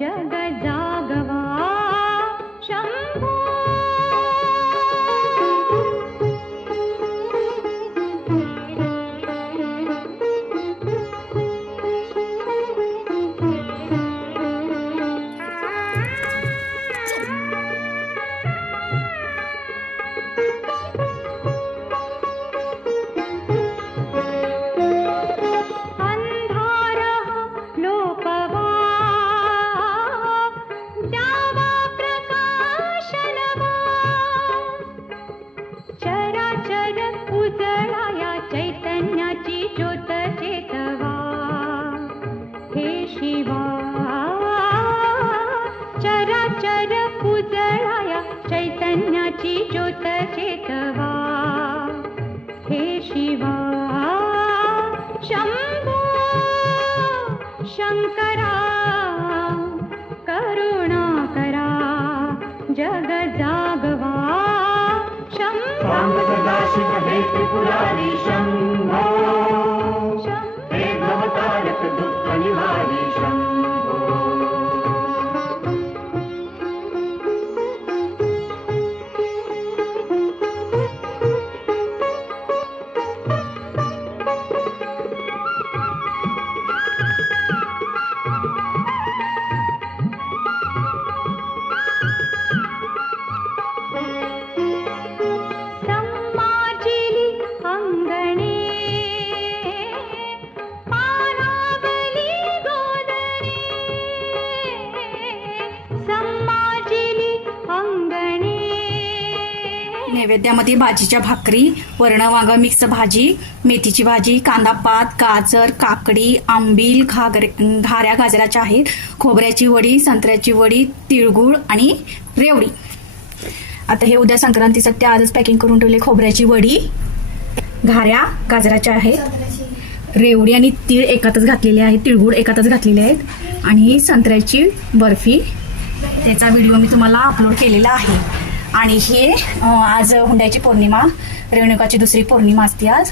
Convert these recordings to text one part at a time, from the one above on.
जग शिवहे त्रिपुरारी शम्भो हे भवतारक दुःखनिवारी शम्भो नैवेद्यामध्ये भाजीच्या भाकरी वरण वांग मिक्स भाजी मेथीची भाजी कांदा पात गाजर काकडी आंबील घागरे घाऱ्या गाजराच्या आहेत खोबऱ्याची वडी संत्र्याची वडी तिळगुळ आणि रेवडी. आता हे उद्या संक्रांतीसाठी आजच पॅकिंग करून ठेवले. खोबऱ्याची वडी घाऱ्या गाजराच्या आहेत रेवडी आणि तीळ एकातच घातलेले आहेत तिळगुळ एकातच घातलेले आहेत आणि संत्र्याची बर्फी. त्याचा व्हिडिओ मी तुम्हाला अपलोड केलेला आहे. आणि हे आज हुंड्याची पौर्णिमा रेणुकाची दुसरी पौर्णिमा असते आज.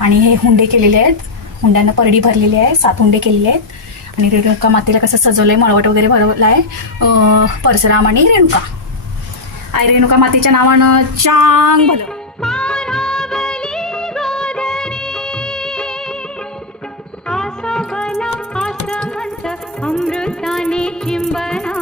आणि हे हुंडे केलेले आहेत. हुंड्यांना परडी भरलेली आहे सात हुंडे केलेले आहेत. आणि रेणुका मातेला कसं सजवलंय मळवट वगैरे भरवलं आहे परशुराम आणि रेणुका. आई रेणुका मातेच्या नावानं चांग भलं. अमृताने चिंबना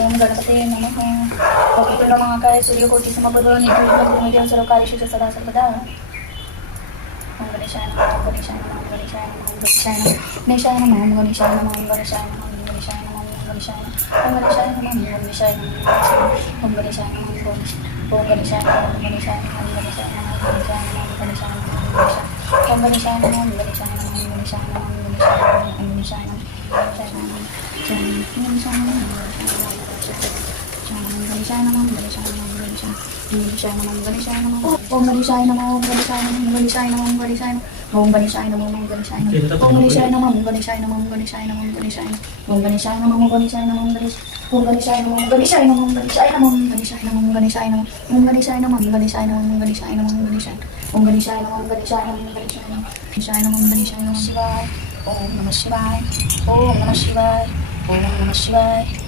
ఓం గణపతే నమ ఒకటిలో మహాకాయ సూర్యకోటి సమపదోని భూమిగా సర్వకార్యశు సదా సర్వదా ఓం గణేశాయ నమ ఓం గణేశాయ నమ ఓం గణేశాయ నమ ఓం గణేశాయ నమ గణేశాయ నమ ఓం గణేశాయ నమ ఓం గణేశాయ నమ ఓం గణేశాయ నమ ఓం గణేశాయ ఓం గణేశాయ నమ ఓం గణేశాయ నమ ఓం గణేశాయ నమ ఓం గణేశాయ నమ ఓం గణేశాయ నమ ఓం గణేశాయ నమ ఓం గణేశాయ నమ ఓం గణేశాయ నమ ఓం గణేశాయ నమ ఓం గణేశాయ నమ ఓం గణేశాయ నమ ఓం గణేశాయ నమ ఓం గణేశాయ నమ ఓం గణేశాయ నమ ఓం గణేశాయ నమ ఓం గణేశాయ నమ ఓం గణేశాయ నమ ఓం గణేశాయ నమ Marisaya naman, marisaya naman, marisaya Marisaya naman, marisaya naman Oh, marisaya naman, oh, marisaya naman, marisaya naman, marisaya naman Oh, marisaya naman, oh, marisaya naman Oh, marisaya naman, oh, marisaya naman, marisaya naman, marisaya naman Oh, marisaya naman, oh, marisaya naman, marisaya Oh, marisaya naman, oh, marisaya naman, marisaya naman Marisaya naman, oh, marisaya naman Oh, marisaya naman, oh, marisaya naman, marisaya naman, marisaya Oh, marisaya naman, oh, marisaya naman, marisaya naman Marisaya naman, marisaya naman, sibay Oh, namas sibay Oh, namas sibay Oh, namas sibay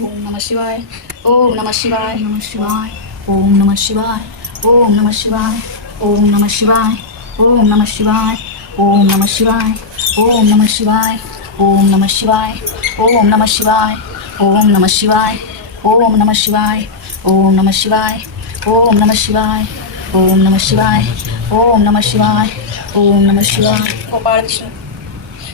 ओम नमः शिवाय ओम नमः शिवाय नमः शिवाय ओम नमः शिवाय ओम नमः शिवाय ओम नमः शिवाय ओम नमः शिवाय ओम नमः शिवाय ओम नमः शिवाय ओम नमः शिवाय ओम नमः शिवाय ओम नमः शिवाय ओम नमः शिवाय ओम नमः शिवाय ओम नमः शिवाय ओम नमः शिवाय ओम नमः शिवाय ओम नमः शिवाय गोपाळ कृष्ण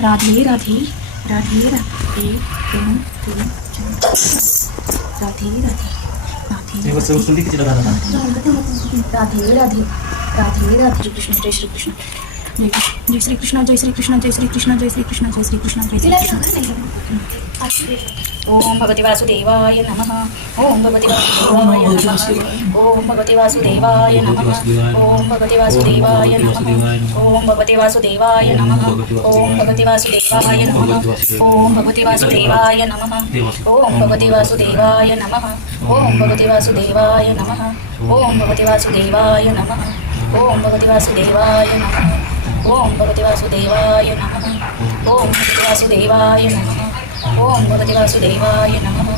राधे राधे राधे राधे राधे दोन तीन चार राधे राधे राधे राधे राधे राधे राधे कृष्ण जय श्री कृष्ण जय श्री कृष्ण जय श्री कृष्ण जय श्री कृष्ण जय श्री कृष्ण जय श्री कृष्ण जय श्री कृष्ण ओम भगवती वासुदेवाय नमः ओम भगवती वासुदेवाय नमः ओम भगवती वासुदेवाय नमः ओम भगवती वासुदेवाय नमः ओम भगवती वासुदेवाय नमः ओम भगवती वासुदेवाय नमः ओम भगवती वासुदेवाय नमः ओम भगवती वासुदेवाय नमः ओम भगवती वासुदेवाय नमः ओम भगवती वासुदेवाय नमः ओम भगवती वासुदेवाय नमः ओम भगवते वासुदेवाय नमः ओम भगवते वासुदेवाय नमः ओम भगवते वासुदेवाय नमः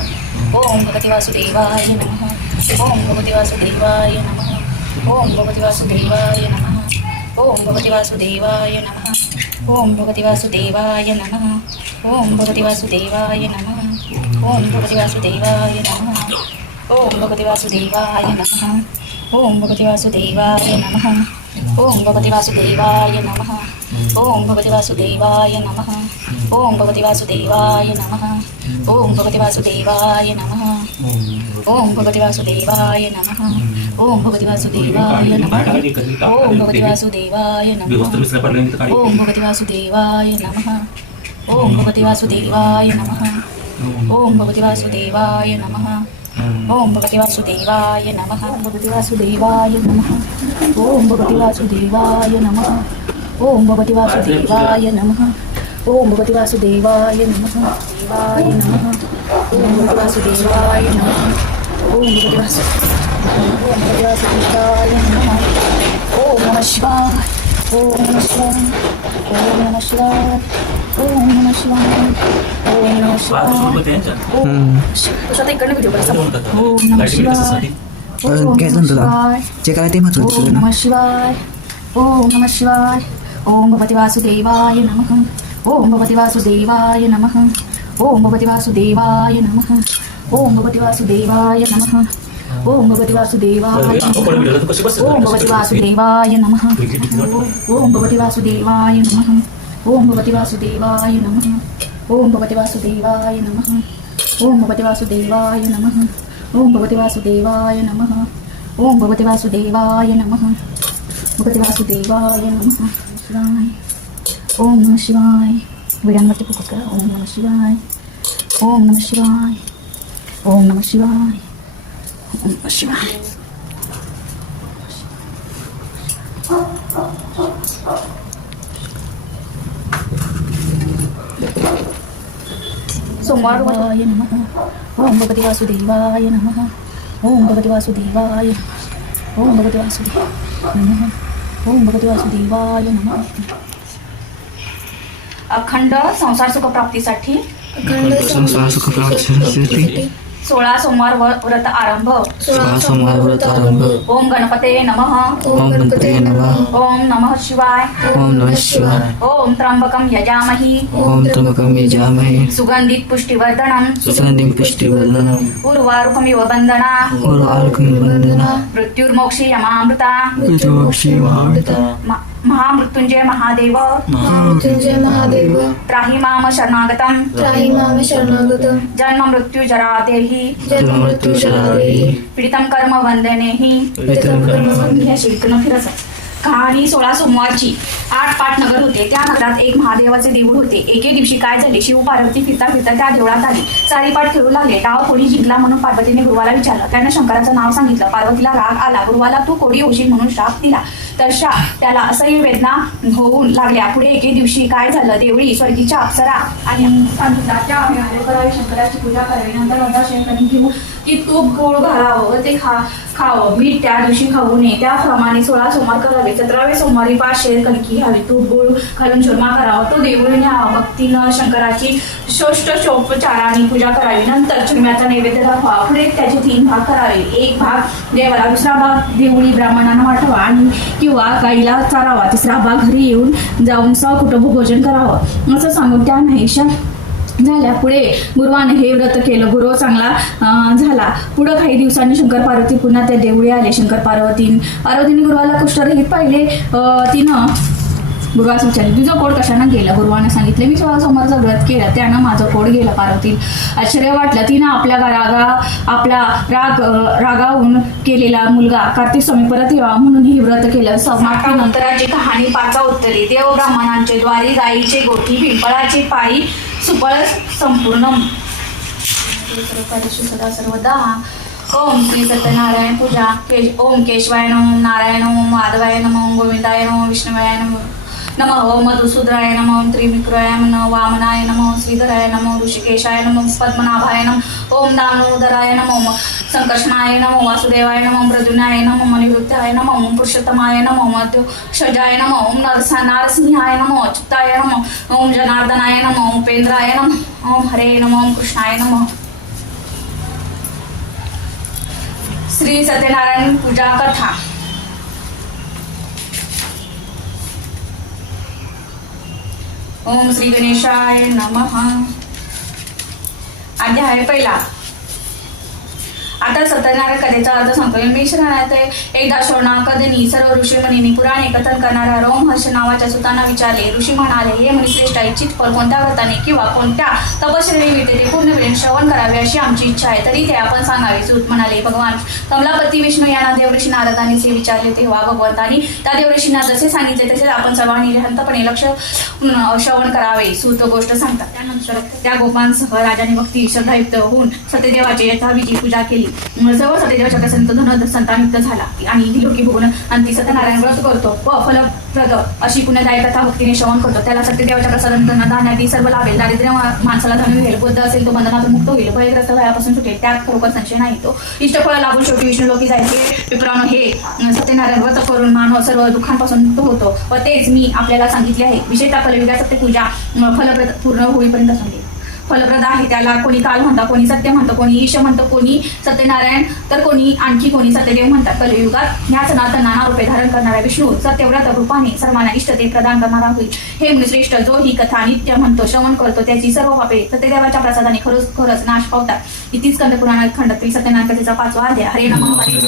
ओम भगवते वासुदेवाय नमः ओम भगवते वासुदेवाय नमः ओम भगवते वासुदेवाय नमः ओम भगवते वासुदेवाय नमः ओम भगवते वासुदेवाय नमः ओम भगवते वासुदेवाय नमः ओम भगवते वासुदेवाय नमः ओम भगवते वासुदेवाय नमः ओम भगवते वासुदेवाय नमः ओम भगवती वासुदेवाय नमः ओम भगवती वासुदेवाय नमः ओम भगवती वासुदेवाय नमः ओम भगवती वासुदेवाय नमः ओम भगवती वासुदेवाय नमः ओम भगवती वासुदेवाय नमः ओम भगवती वासुदेवाय नमः ओम भगवती वासुदेवाय नमः ओम भगवती वासुदेवाय नमः ओम भगवती वासुदेवाय नमः ఓం భగవతి వాసుదేవాయ నమ భగవతి వాసుదేవాయ నమ ఓం భగవతి వాసుదేవాయ నమ ఓం భగవతి వాసుదేవాయ నమ ఓం భగవతి వాసుదేవాయ నమ దేవాయ నమ ఓం భగవతి వాసుదేవాయ నమ ఓం భగవతి వాసు ఓం భగవతి వాసుదేవాయ నమ ఓం నమ శివాయ ఓం నమ శివాయ ఓం నమ శివాయ काय तुला जे काय ते महत्वाचं शिवाय ओम नम शिवाय ओम भगवती वासुदेवाय नम ओम भगवती वासुदेवाय नम ओम भगवती वासुदेवाय नम ओम भगवती वासुदेवाय नम ओम भगवती वासुदेवाय ओम भगवती वासुदेवाय नम ओम भगवती वासुदेवाय नम। ओम भगवते वासुदेवाय नमः ओम भगवते वासुदेवाय नमः ओम भगवते वासुदेवाय नमः ओम भगवते वासुदेवाय नमः ओम भगवते वासुदेवाय नमः भगवते वासुदेवाय नमः शिवाय ओम नमः शिवाय विड्यांवरती फोकस करा ओम नमः शिवाय ओम नमः शिवाय ओम नमः शिवाय ओम नमः शिवाय सोमवार वाय नमः. ओम भगवती वासुदेवाय नमः. ओम भगवती वासुदेवाय नमः. ओम भगवती वासुदेवाय नमः. ओम भगवती वासुदेवाय नमः. अखंड संसार सुख प्राप्तीसाठी. संसार सुख प्राप्तीसाठी. सोळा सोमवार व्रत आरंभ. सोळा सोमवार व्रत आरंभ. ओम गणपते नमः. ओम गणपते नमः. ओम नमः शिवाय. ओम नमः शिवाय. ओम त्र्यंबकं यजामहि. ओम त्र्यंबकं यजामहे. सुगंधित पुष्टिवर्धनम्. सुगन्धिं पुष्टिवर्धनम्. उर्वारुकमिव बन्धना उर्वारुकं वन्दना. मृत्युर्मोक्षी यमामृता. मृत्युमोक्षी महामृता म- महामृत्युंजय महादेव। मृत्युंजय महादेव। त्राहि माम शरणागतम्। त्राहि माम शरणागतम्। जन्म मृत्यू जरा देहि। जन्म मृत्यू शरादेहि पीडितं कर्म वंदनेहि पितरं कर्म घ्या शिकणं फिरस कहाणी सोळा सोमवारची. आठ पाट नगर होते. त्या नगरात एक महादेवाचे देऊळ होते. एके दिवशी काय झाले? शिव पार्वती फिरता फिरता त्या देवळात आली. चारी पाठ खेळू लागले. डाव कोणी जिंकला म्हणून पार्वतीने गुरुवाला विचारलं. त्यानं शंकराचं नाव सांगितलं. पार्वतीला राग आला. गुरुवाला तू कोडी होशील म्हणून श्राप दिला. तशा त्याला असह्य वेदना होऊन लागल्या. पुढे एके दिवशी काय झालं देवळी स्वर्गीच्या अप्सरा आणि सांगितला करावी शंकराची पूजा करावी. नंतर माझा शंकराने घेऊ? की तूप गोळ घालावं ते खा खावं. मीठ त्या दिवशी खाऊ नये. त्याप्रमाणे सोळा सोमवार करावे. सतरावे सोमवारी पाच शेर कणकी घ्यावी. तूप गोळ घालून चुरमा करावा. तो देवळी न्यावा भक्तीनं शंकराची षोष्टोपचाराने पूजा करावी. नंतर चुरम्याचा नैवेद्य दाखवा. पुढे त्याचे तीन भाग करावे. एक भाग देवाला दुसरा भाग देवळी ब्राह्मणांना वाटवा आणि किंवा गाईला चारावा. तिसरा भाग घरी येऊन जाऊन सकुटुंब भोजन करावं. असं सांगून त्या नाहीशा झाल्या पुढे गुरुवाने हे व्रत केलं. गुरु चांगला झाला. पुढं काही दिवसांनी शंकर पार्वती पुन्हा त्या देवळी आले. शंकर पार्वती पार्वतीने गुरुवाला कुष्ठरहित पाहिले. तिनं गुरुवास विचारले तुझं पोट कशानं गेलं? गुरुवाने सांगितले मी सोळा सोमवारचं व्रत केलं. त्यानं माझं पोट गेलं पार्वती आश्चर्य वाटलं. तिनं आपल्या रागा आपला राग रागावून केलेला मुलगा कार्तिक स्वामी परत यावा म्हणून हे व्रत केलं. समाप्तीनंतराची कहाणी पाचा उत्तरे. देव ब्राह्मणांचे द्वारी गायीचे गोठी पिंपळाची पायी सुपळ संपूर्ण सदा सर्वदा. ओम श्री सत्यनारायण पूजा. ओम केशवाय नमो नारायण ओम माधवाय नमो गोविंदाय नमो विष्णवाय नमो नमः ओम मधुसूदराय नमो ओम त्रिविक्रयाय नमो वामनाय नमो श्रीधराय नमो ऋषिकेशाय नमो पद्मनाभाय नमो ओम दामोदराय नमो ओम संकर्षणाय नमो वासुदेवाय नमो प्रद्युनाय नमो मणिवृत्ताय नमो ओम पुरुषोत्तमाय नमो मध्योषजाय नमो ओम नरसा नारसिंहाय नमो अच्युताय नमो ओम जनार्दनाय नमो ओम उपेंद्राय नमो ओम हरे नमो ओम कृष्णाय नमो श्री सत्यनारायण पूजा कथा ओम श्री गणेशाय नमः. अध्याय पहिला. आता सत्यनारायण कथेचा अर्थ सांगतोय. मिश्रणात एकदा कदनी सर्व ऋषीमुनींनी पुराणे कथन करणाऱ्या रोमहर्ष नावाच्या सुतांना विचारले. ऋषी म्हणाले हे मुनिश्रेष्ठ इच्छित फल कोणत्या व्रताने किंवा कोणत्या तपश्चर्याने मिळते ते पूर्णपणे श्रवण करावे अशी आमची इच्छा आहे? तरी ते आपण सांगावे. सूत म्हणाले भगवान कमलापती विष्णू यांना देवऋषी नारदांनी जे विचारले तेव्हा भगवंतांनी त्या देवऋषींना जसे सांगितले तसेच आपण सर्वांनी निरंतपणे लक्ष श्रवण करावे. सूत गोष्ट सांगतात. त्यानंतर त्या गोपांसह राजाने भक्ती श्रद्धायुक्त होऊन सत्यदेवाची यथाविधी पूजा केली. सर्व सत्यदेवाच्या प्रसन्न धन संतानयुक्त झाला. आणि ही लोकी भुवन आणि ती सत्यनारायण व्रत करतो. व फलप्रद अशी पुण्यदायी कथा भक्तीने श्रवण करतो. त्याला सत्यदेवाच्या प्रसादन धन सर्व लाभेल. दारिद्र्य माणसाला धन मिळेल. बुद्ध असेल तो बंधनातून मुक्त होईल. भयग्रस्त भयापासून सुटेल. त्यात खरोखर संशय नाही तो. इष्टफळ लाभून शेवटी विष्णू लोकी जायचे हे विप्रानो हे सत्यनारायण व्रत करून मानव सर्व दुःखांपासून मुक्त होतो. व तेच मी आपल्याला सांगितले आहे. विशेषतः कलयुगा सत्यपूजा पूजा फलप्रद पूर्ण होईपर्यंत सांगेल फलप्रद आहे त्याला कोणी काल म्हणतात कोणी सत्य म्हणतं कोणी ईश म्हणतं कोणी सत्यनारायण तर कोणी आणखी कोणी सत्यदेव म्हणतात कलयुगात ह्याच नातं रूपे धारण करणारा विष्णू सत्यव्रत रूपाने सर्वांना इष्टते प्रदान करणारा होईल हे मुनिश्रेष्ठ जो ही कथा नित्य म्हणतो श्रवण करतो त्याची सर्व पापे सत्यदेवाच्या प्रसादाने खरंच खरंच नाश पावतात इतीच कंद पुराण खंडातील सत्यनारायण कथेचा पाचवा अध्याय हरे नमः हरे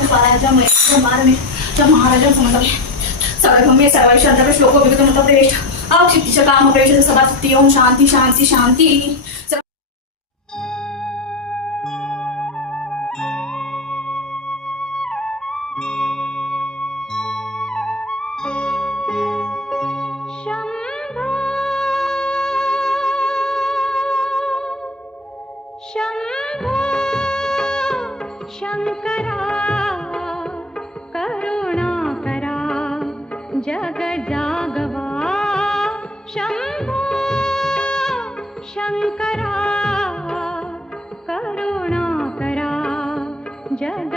महाराज महाराज समजले सर्वभूमी सर्वैश्वर्य श्लोक विविध मतप्रदेश अक्षितीच्या काम प्रवेश सभा ओम शांती शांती शांती जग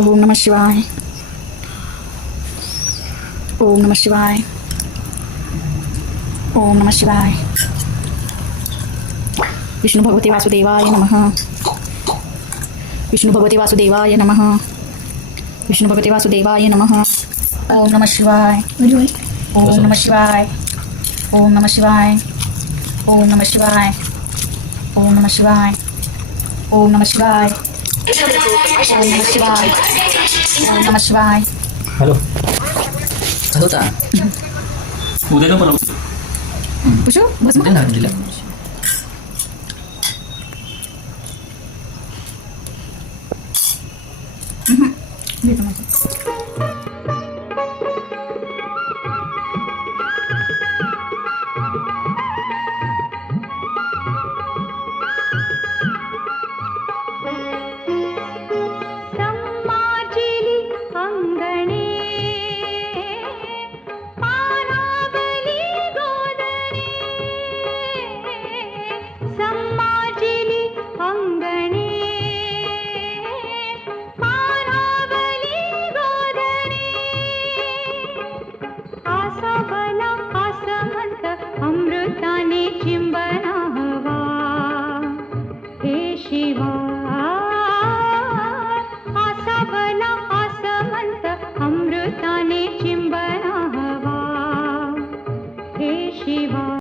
ओम नमः शिवाय। ओम नमः शिवाय। ओम नमः शिवाय। विष्णु भगवते वासुदेवाय नमः। विष्णु भगवते वासुदेवाय नमः। विष्णु भगवते वासुदेवाय नमः। ओम नमः शिवाय। ओम नमः शिवाय। ओम नमः शिवाय। ओम नमः शिवाय। ओम नमः शिवाय। ओम नमः शिवाय। హలో చదువుతా ఉదయం పలు పుషు అలహదుల్లా Dito mo.